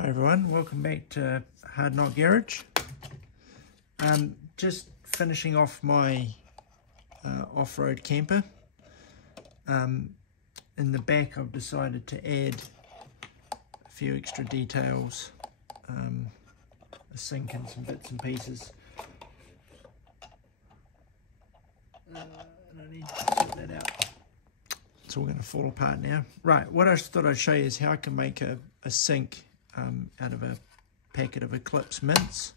Hi everyone, welcome back to Hard Knot Garage. Just finishing off my off-road camper. In the back I've decided to add a few extra details, a sink and some bits and pieces. And I need to sort that out. It's all going to fall apart now. Right, what I thought I'd show you is how I can make a sink out of a packet of Eclipse mints.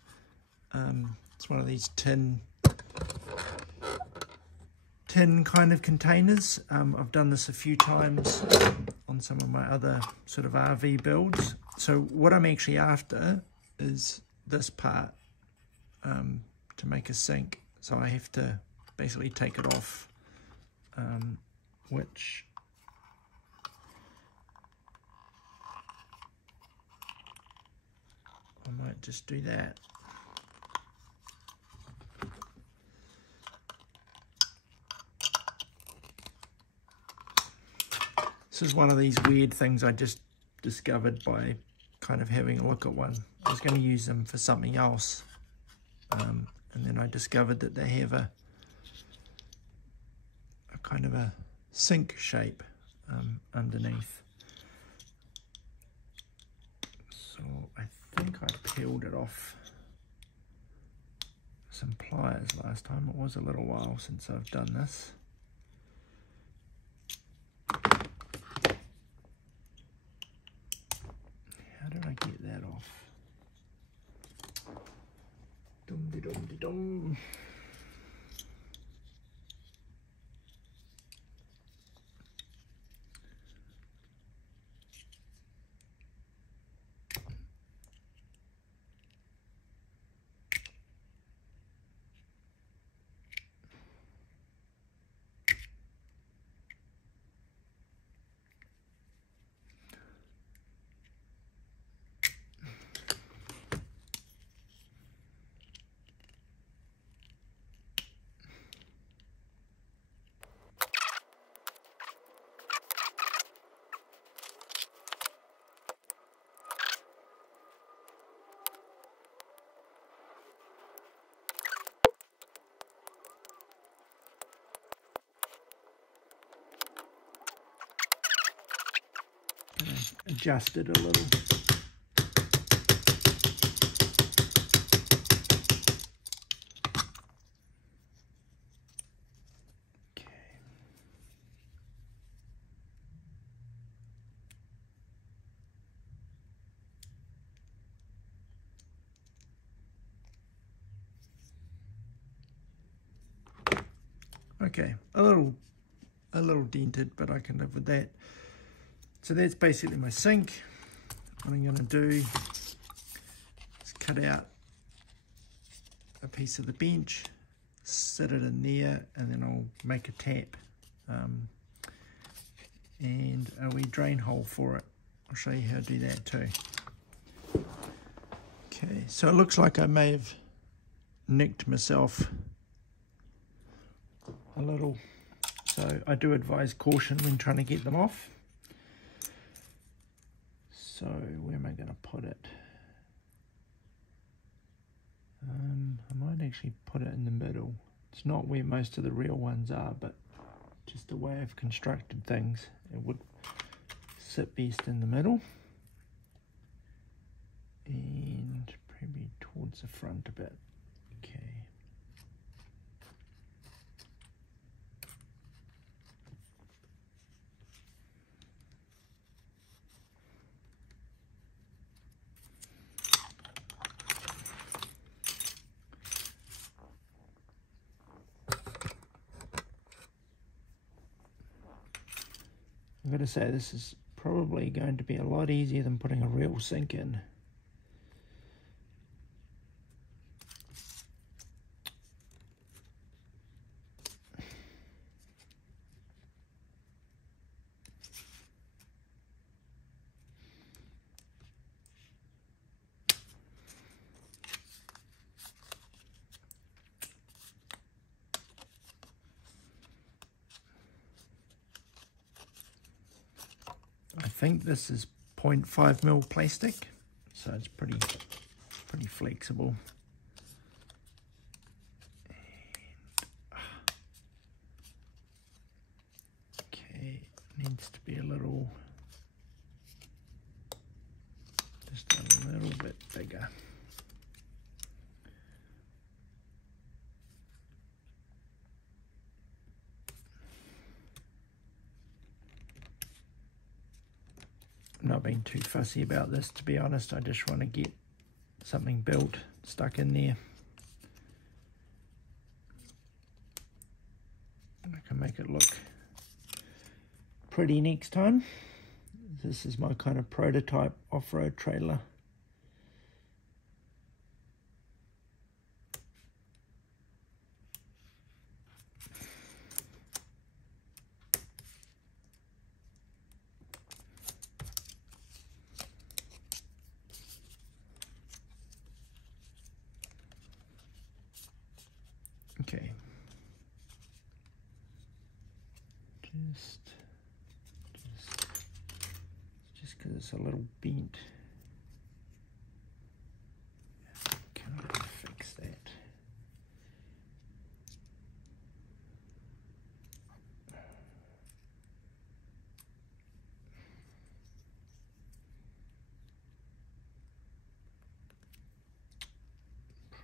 It's one of these tin kind of containers. I've done this a few times on some of my other sort of RV builds. So what I'm actually after is this part to make a sink. So I have to basically take it off, which I might just do that. This is one of these weird things I just discovered by kind of having a look at one. I was going to use them for something else, and then I discovered that they have a kind of a sink shape underneath. So I think I peeled it off some pliers last time. It was a little while since I've done this. How did I get that off? Dum-de-dum-de-dum. Adjust it a little. Okay, a little dented, but I can live with that. So that's basically my sink. What I'm going to do is cut out a piece of the bench, sit it in there, and then I'll make a tap and a wee drain hole for it. I'll show you how to do that too. Okay, so it looks like I may have nicked myself a little, so I do advise caution when trying to get them off. So where am I going to put it? I might actually put it in the middle. It's not where most of the real ones are, but just the way I've constructed things, it would sit best in the middle and probably towards the front a bit. Okay. I'm going to say this is probably going to be a lot easier than putting a real sink in. I think this is 0.5 mil plastic, so it's pretty flexible. Okay, needs to be just a little bit bigger. I'm not being too fussy about this, to be honest. I just want to get something built, stuck in there. I can make it look pretty next time. This is my kind of prototype off-road trailer. Okay. Just because it's a little bent. Can I fix that?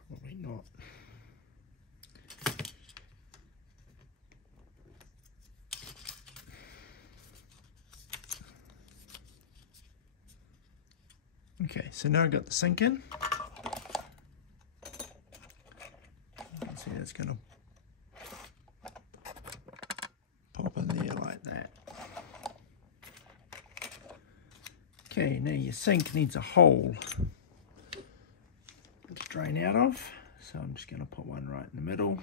Probably not. Okay, so now I've got the sink in. You can see it's going to pop in there like that. Okay, now your sink needs a hole to drain out of, so I'm just going to put one right in the middle.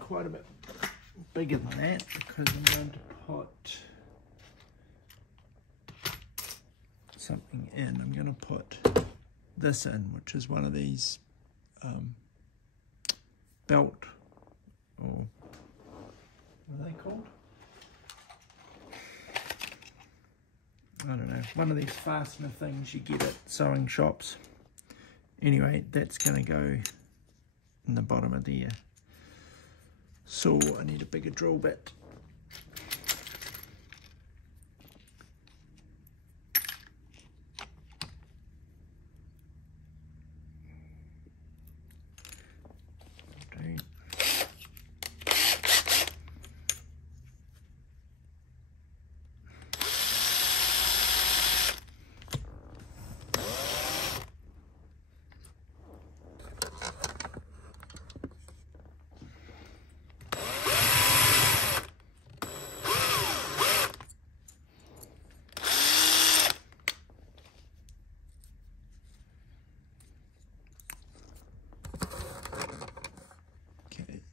Quite a bit bigger than that because I'm going to put something in. I'm going to put this in, which is one of these belt, or what are they called? I don't know, one of these fastener things you get at sewing shops. Anyway, that's going to go in the bottom of there. So I need a bigger drill bit.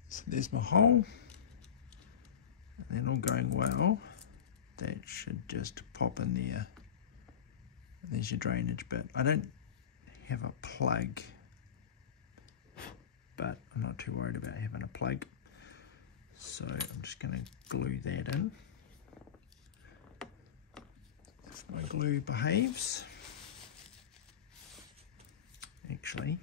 So there's my hole, and then all going well, that should just pop in there. There's your drainage bit. I don't have a plug, but I'm not too worried about having a plug. So I'm just going to glue that in. If my glue behaves, actually,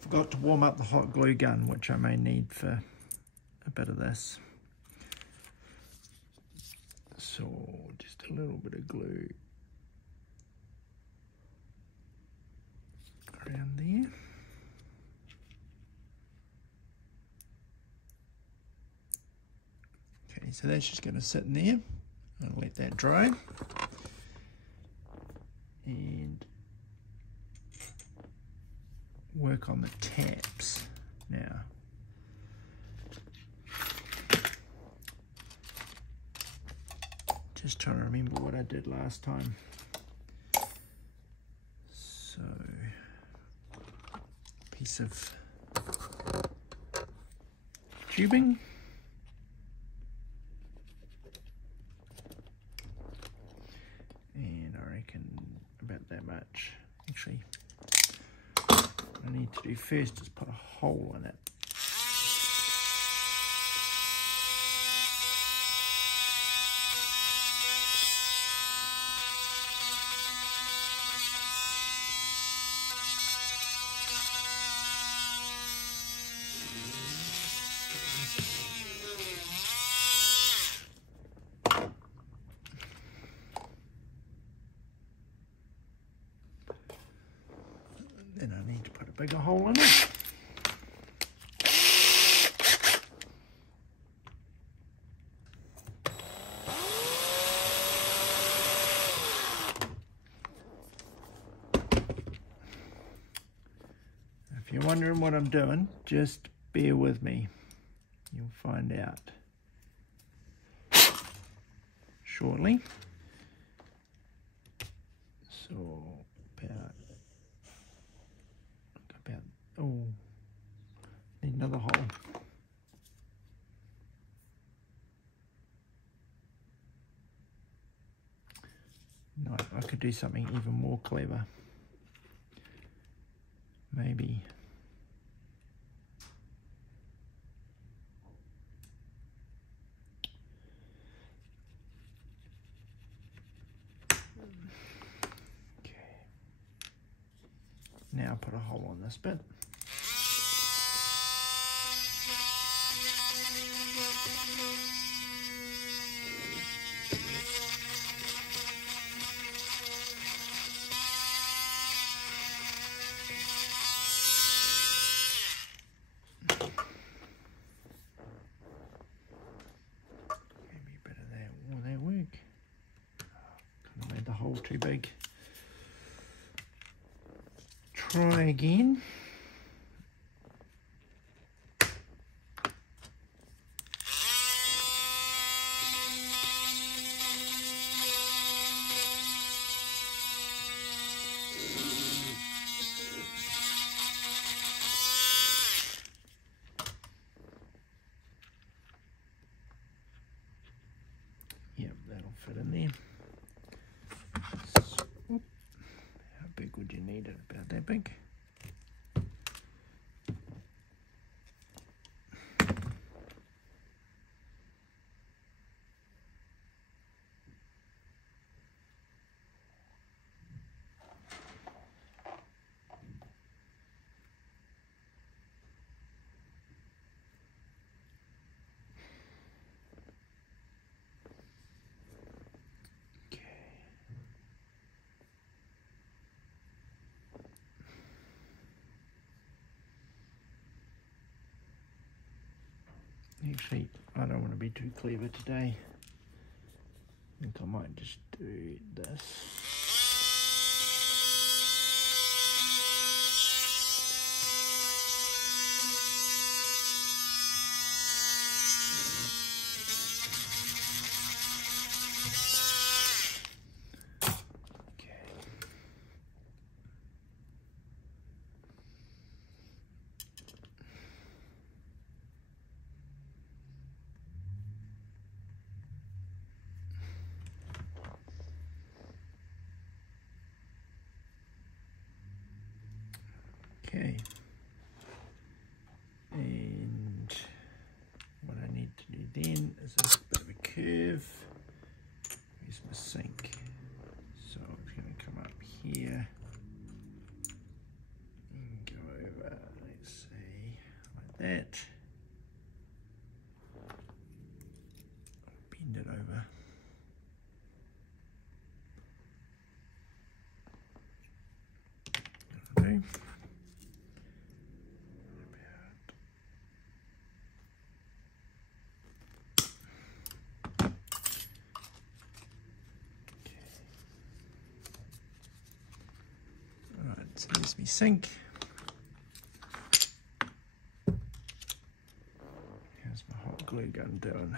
forgot to warm up the hot glue gun, which I may need for a bit of this. So just a little bit of glue around there. Okay, so that's just going to sit in there. I'll let that dry. And work on the taps now. Just trying to remember what I did last time. So, piece of tubing. And I reckon about that much. Actually, what I need to do first is put a hole in it. Then I need to put a bigger hole in it. If you're wondering what I'm doing, just bear with me. You'll find out shortly. So oh, need another hole. No, I could do something even more clever. Maybe okay. Now put a hole on this bit. Too big. Try again. Yep, that'll fit in there. How big would you need it? About that big. Actually, I don't want to be too clever today. I think I might just do this. Okay, and what I need to do then is a bit of a curve. Here's my sink, so it's going to come up here and go over, let's see, like that. Bend it over. Okay. So there's my sink. How's my hot glue gun doing?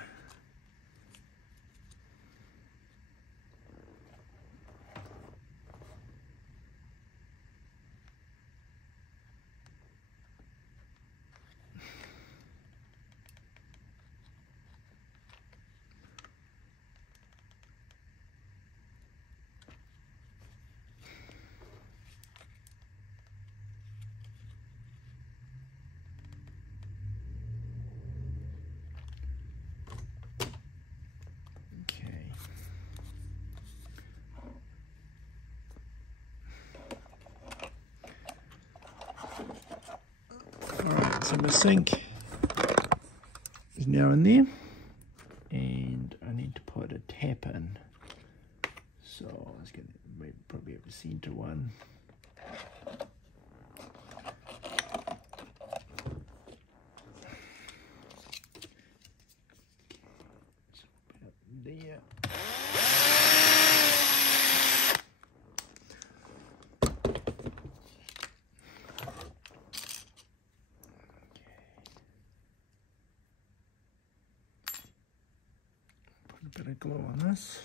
So my sink is now in there, and I need to put a tap in. So I was going to probably have a center one. So about there. Put a bit of glue on this.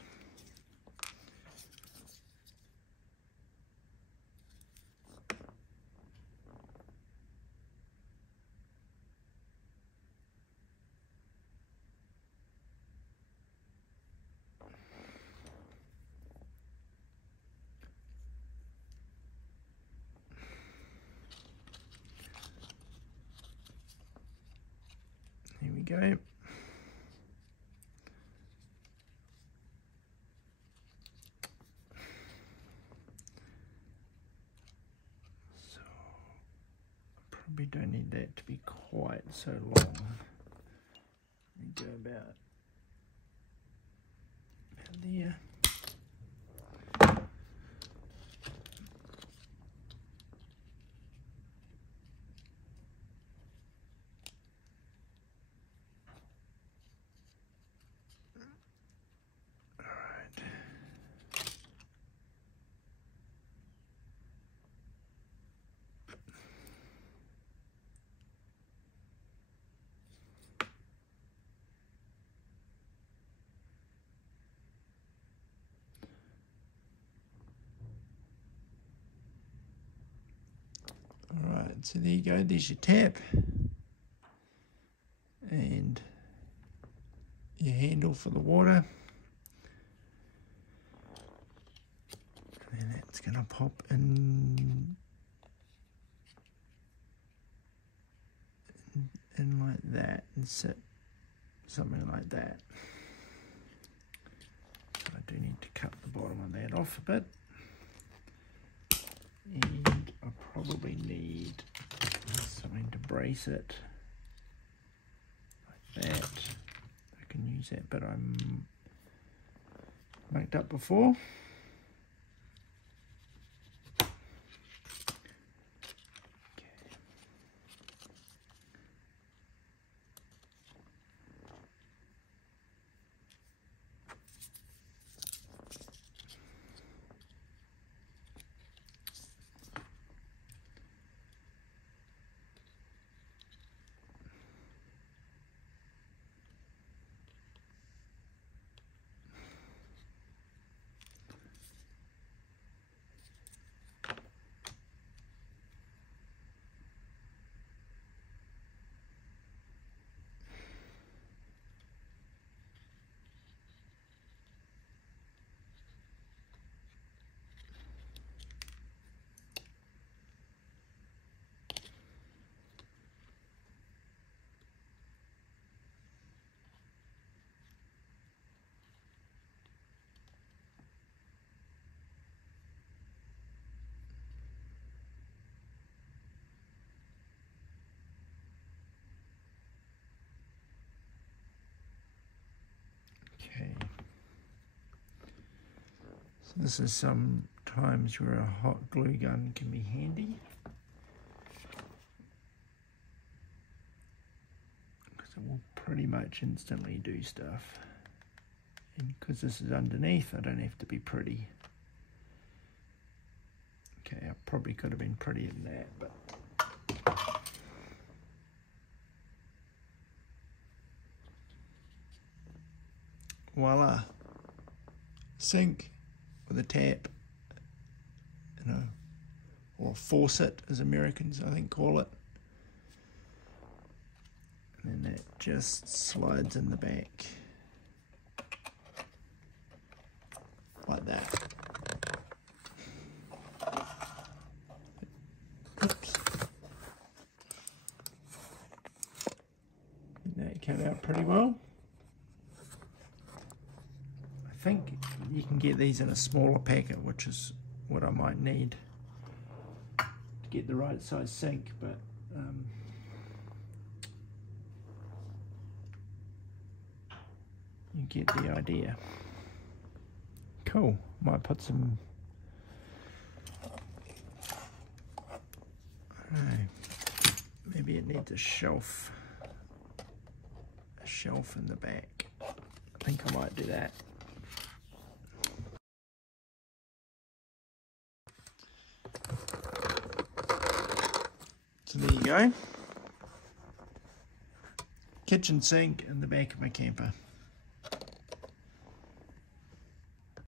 Here we go. So probably don't need that to be quite so long. We go about there. Alright, so there you go, there's your tap and your handle for the water, and then that's going to pop in like that and sit something like that. I do need to cut the bottom of that off a bit, and I probably need something to brace it like that. I can use that bit I marked up before. Okay, so this is some times where a hot glue gun can be handy, because it will pretty much instantly do stuff, and because this is underneath I don't have to be pretty. Okay, I probably could have been prettier than that, but voila, sink with a tap, you know, or faucet as Americans I think call it, and then that just slides in the back like that. Oops. That came out pretty well. I think you can get these in a smaller packet, which is what I might need to get the right size sink, but you get the idea. Cool. Might put some, I don't know, maybe it needs a shelf in the back. I think I might do that. So there you go. Kitchen sink in the back of my camper.